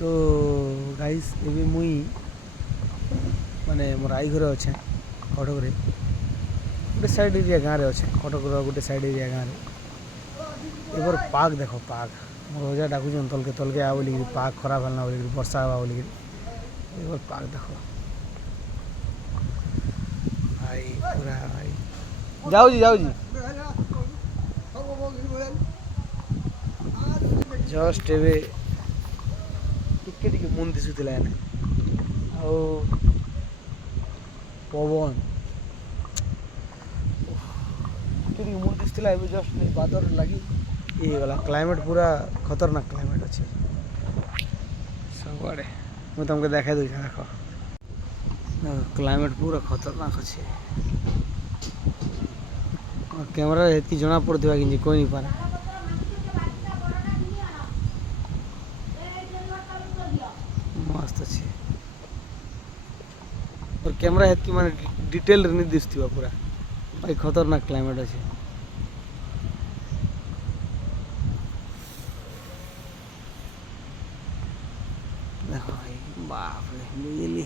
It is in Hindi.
तो गाइस एबे मुई माने मोर आई घरे अच्छे कटक रे गोटे साइड एरिया गाँव में अच्छे कटक गोटे साइड एरिया गाँव में एबर पाग देख पाग मोर अजा डाकुन तलके तलके आ बोलिक पाग खराब है बोलिक वर्षा हवा बोलिक एबर पाग देख भाई पूरा भाई जाऊजी जस्ट एबे टिके टिके मुन दिशुला आउ पवन टिके टिके मुन दिशुला एबे जस्ट बादर लगी ये गला क्लाइमेट पूरा खतरनाक क्लाइमेट अच्छे सब आड़े मुझे तुमको देखा दूँ देख क्लाइमेट पूरा खतरनाक अच्छे कैमरा हेतु जना पड़ता कि कोई नहीं पारे मस्त अच्छे और कैमरा हेतु माने डिटेल नहीं दिसती पूरा भाई खतरनाक क्लाइमेट अच्छे देखो भाई बाप रे बुझली।